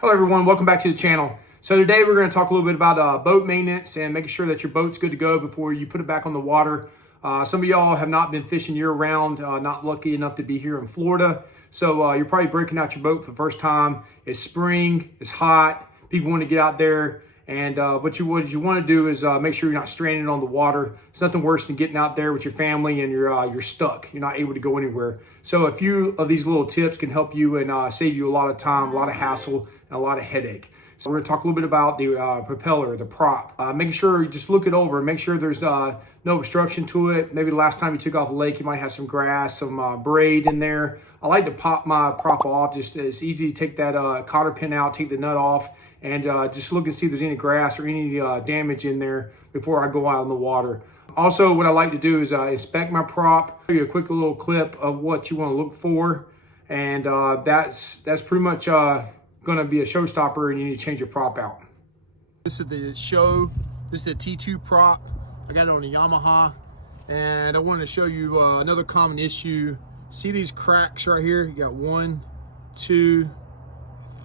Hello everyone, welcome back to the channel. So today we're going to talk a little bit about boat maintenance and making sure that your boat's good to go before you put it back on the water. Some of y'all have not been fishing year round, not lucky enough to be here in Florida. So you're probably breaking out your boat for the first time. It's spring, it's hot, people want to get out there. And what you want to do is make sure you're not stranded on the water. It's nothing worse than getting out there with your family and you're stuck. You're not able to go anywhere. So a few of these little tips can help you and save you a lot of time, a lot of hassle, and a lot of headache. So we're going to talk a little bit about the propeller, the prop. Making sure you just look it over, make sure there's no obstruction to it. Maybe the last time you took off the lake, you might have some grass, some braid in there. I like to pop my prop off. Just it's easy to take that cotter pin out, take the nut off, and just look and see if there's any grass or any damage in there before I go out in the water. Also, what I like to do is inspect my prop, show you a quick little clip of what you want to look for, and that's pretty much going to be a showstopper, and you need to change your prop out. This is the T2 prop. I got it on a Yamaha, and I wanted to show you another common issue. See these cracks right here? You got 1, 2,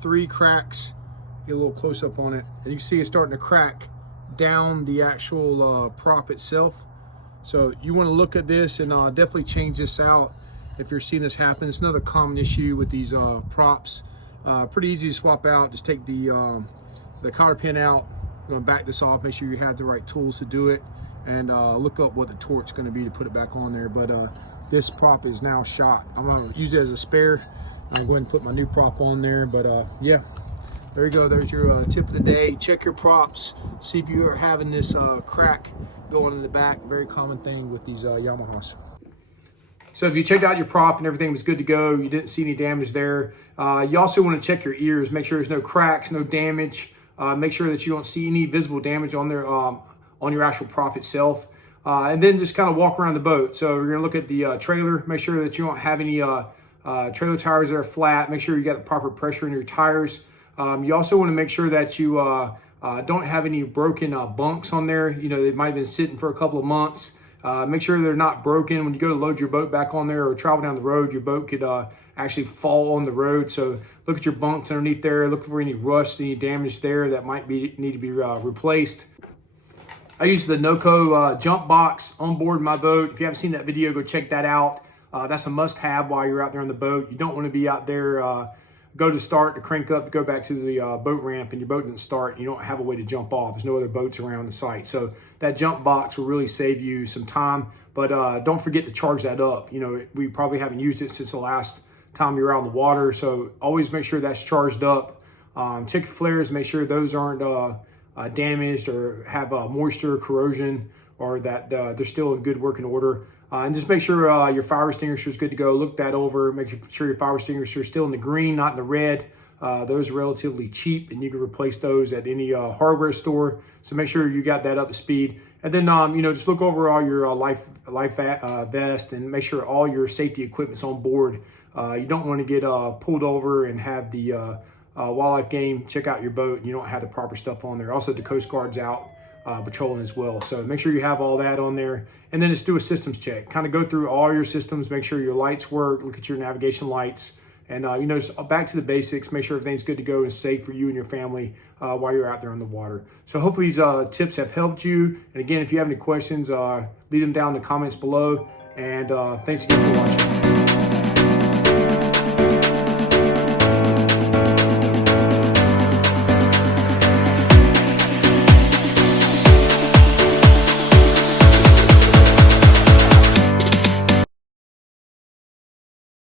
3 cracks. Get a little close up on it, and you can see it's starting to crack down the actual prop itself. So you want to look at this and definitely change this out if you're seeing this happen. It's another common issue with these props. Pretty easy to swap out. Just take the cotter pin out. I'm going to back this off, make sure you have the right tools to do it, and look up what the torque's going to be to put it back on there. But this prop is now shot. I'm going to use it as a spare. I'm going to go ahead and put my new prop on there. But yeah, there you go. There's your tip of the day. Check your props. See if you are having this crack going in the back. Very common thing with these Yamahas. So if you checked out your prop and everything was good to go, you didn't see any damage there. You also want to check your ears. Make sure there's no cracks, no damage. Make sure that you don't see any visible damage on there on your actual prop itself. And then just kind of walk around the boat. So we're going to look at the trailer. Make sure that you don't have any trailer tires that are flat. Make sure you got the proper pressure in your tires. You also want to make sure that you don't have any broken bunks on there. You know, they might have been sitting for a couple of months. Make sure they're not broken. When you go to load your boat back on there or travel down the road, your boat could actually fall on the road. So look at your bunks underneath there. Look for any rust, any damage there that might need to be replaced. I use the NOCO jump box on board my boat. If you haven't seen that video, go check that out. That's a must-have while you're out there on the boat. You don't want to be out there, go to start, to crank up, to go back to the boat ramp, and your boat didn't start. You don't have a way to jump off. There's no other boats around the site. So that jump box will really save you some time. But don't forget to charge that up. You know, we probably haven't used it since the last time you were out in the water. So always make sure that's charged up. Check your flares, make sure those aren't damaged or have moisture, corrosion, or that they're still in good working order. And just make sure your fire extinguisher is good to go. Look that over. Make sure your fire extinguisher is still in the green, not in the red. Those are relatively cheap, and you can replace those at any hardware store. So make sure you got that up to speed. And then, you know, just look over all your life vest and make sure all your safety equipment's on board. You don't want to get pulled over and have the wildlife game check out your boat and you don't have the proper stuff on there. Also, the Coast Guard's out patrolling as well. So make sure you have all that on there, and then just do a systems check. Kind of go through all your systems, make sure your lights work, look at your navigation lights, and you know, just back to the basics. Make sure everything's good to go and safe for you and your family while you're out there on the water. So hopefully these tips have helped you. And again, if you have any questions, leave them down in the comments below. And thanks again for watching.